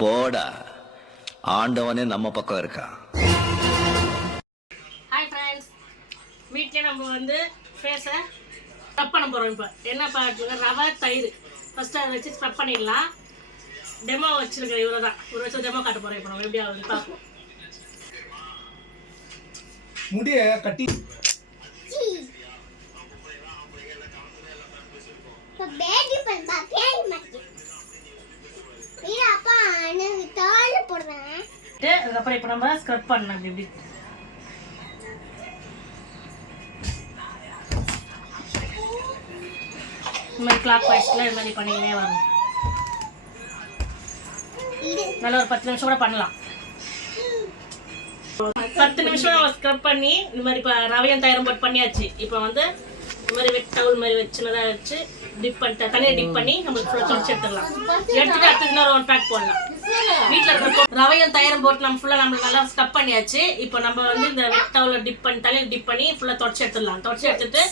போடா, ஆண்டவனே நம்ம பக்கம் இருக்கா. ஹாய் ஃப்ரெண்ட்ஸ், வீட்டிலே நம்ம வந்து ஃபேஸை ஸ்க்ரப் பண்ண போகிறோம். இப்போ என்ன பார்த்துங்க, ரவை தயிர் ஃபஸ்ட்டு அதை வச்சு ஸ்க்ரப் பண்ணிடலாம். டெமோ வச்சுருக்கேன், இவ்வளோ தான். ஒரு வச்சு டெமோ காட்ட போகிறேன். இப்போ நம்ம எப்படி ஆகுது பார்ப்போம். முடிய கட்டி அதுக்கப்புறம் இப்போ நம்ம ஸ்க்ரப் பண்ணலாம். இப்படி இந்த மாதிரி கிளாக் வைஸ்ல இது மாதிரி பண்ணிக்கினே வரும். நல்லா ஒரு 10 நிமிஷம் கூட பண்ணலாம். 10 நிமிஷம் ஸ்க்ரப் பண்ணி இந்த மாதிரி இப்போ ரவையும் தயிரும் போட்டு பண்ணியாச்சு. இப்போ வந்து இந்த மாதிரி வெட் டவுல் மாதிரி வச்சுனதாக வச்சு டிப் பண்ணிட்டு தனியாக டிப் பண்ணி நம்மளுக்கு ஃபுல்லாக தொடச்சி எடுத்துடலாம். எடுத்துட்டு அடுத்து இன்னொரு 1 பேக் போடலாம். வீட்டில் இருக்கிற ரவையும் தயிரும் போட்டு நம்ம ஃபுல்லாக நம்மளுக்கு நல்லா ஸ்டப் பண்ணியாச்சு. இப்போ நம்ம வந்து இந்த வெட் டவுலில் டிப் பண்ணி தலையில் டிப் பண்ணி ஃபுல்லாக தொடச்சி எடுத்துடலாம். தொடச்சி எடுத்துட்டு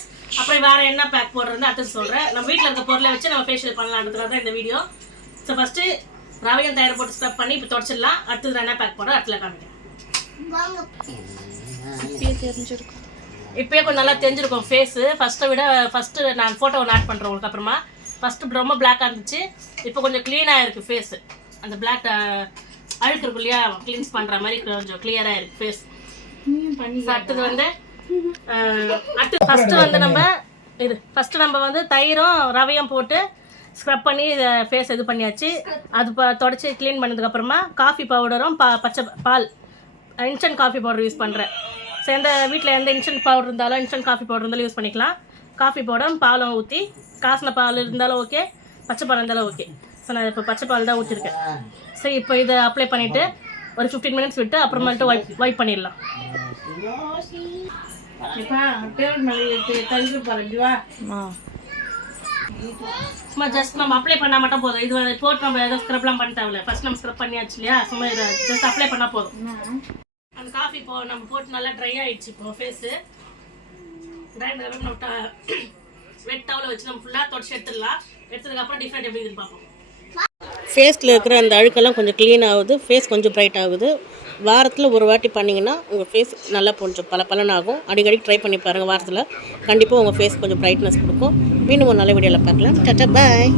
அப்புறம் வேறு என்ன பேக் போடுறது அடுத்து சொல்கிறேன். நம்ம வீட்டில் இருக்க பொருளை வச்சு நம்ம ஃபேஷியல் பண்ணலான்றதுக்காக தான் இந்த வீடியோ. ஸோ ஃபஸ்ட்டு ரவையும் தயிரை போட்டு ஸ்டப் பண்ணி இப்போ தொடச்சிடலாம். அடுத்தது என்ன பேக் போடுறோம் அடுத்துல காமிக்கிறேன். இப்போயே கொஞ்சம் நல்லா தெரிஞ்சிருக்கும் ஃபேஸு. ஃபஸ்ட்டு நான் ஃபோட்டோ ஒன்று ஆட் பண்ணுறேன் உங்களுக்கு. அப்புறமா ஃபஸ்ட்டு ரொம்ப பிளாக்காக இருந்துச்சு, இப்போ கொஞ்சம் க்ளீனாக இருக்குது ஃபேஸு. அந்த பிளாக் அழுக்கு இருக்கும் இல்லையா, க்ளீன்ஸ் பண்ணுற மாதிரி கொஞ்சம் கிளியராக இருக்குது ஃபேஸ். அடுத்தது வந்து ஃபஸ்ட்டு நம்ம வந்து தயிரும் ரவையும் போட்டு ஸ்க்ரப் பண்ணி இதை ஃபேஸ் இது பண்ணியாச்சு. அது தொடச்சி க்ளீன் பண்ணதுக்கப்புறமா காஃபி பவுடரும் பச்சை பால் இன்ஸ்டன்ட் காஃபி பவுடர் யூஸ் பண்ணுறேன். ஸோ எந்த வீட்டில் எந்த இன்ஸ்டன்ட் பவுடர் இருந்தாலும் இன்ஸ்டன்ட் காஃபி பவுடர் இருந்தாலும் யூஸ் பண்ணிக்கலாம். காஃபி பவுடரும் பாலும் ஊற்றி, காசின பால் இருந்தாலும் ஓகே, பச்சை பால் இருந்தாலும் ஓகே. ஸோ நான் இப்போ பச்சை பால் தான் ஊற்றிருக்கேன். ஸோ இப்போ இதை அப்ளை பண்ணிவிட்டு ஒரு 15 மினிட்ஸ் விட்டு அப்புறமேட்டு வைப் பண்ணிடலாம். சும்மா ஜஸ்ட் நம்ம அப்ளை பண்ணால் மட்டும் போதும். இது போட்டு நம்ம எதுவும் ஸ்க்ரப்லாம் பண்ண தேவையில்ல. ஃபஸ்ட் நம்ம ஸ்க்ரப் பண்ணியாச்சு இல்லையா, சும்மா இதை ஜஸ்ட் அப்ளை பண்ணால் போதும். அந்த காஃபி நம்ம போட்டு நல்லா ட்ரை ஆகிடுச்சு. இப்போ ஃபேஸு ட்ரை நம்ம வெட் டவுலை வச்சு நம்ம ஃபுல்லாக தொடச்சி எடுத்துடலாம். எடுத்ததுக்கப்புறம் டிஃப்ரெண்ட் எப்படி இதுன்னு பார்ப்போம். ஃபேஸில் இருக்கிற அந்த அழுக்கெல்லாம் கொஞ்சம் க்ளீன் ஆகுது, ஃபேஸ் கொஞ்சம் ப்ரைட் ஆகுது. வாரத்தில் ஒரு வாட்டி பண்ணிங்கன்னா உங்கள் ஃபேஸ் நல்லா கொஞ்சம் பலனாகும். அடிக்கடி ட்ரை பண்ணி பாருங்கள். வாரத்தில் கண்டிப்பாக உங்கள் ஃபேஸ் கொஞ்சம் ப்ரைட்னஸ் கொடுக்கும். மீண்டும் ஒரு நல்ல வீடியோவில் பார்க்கலாம். டாடா, பாய்.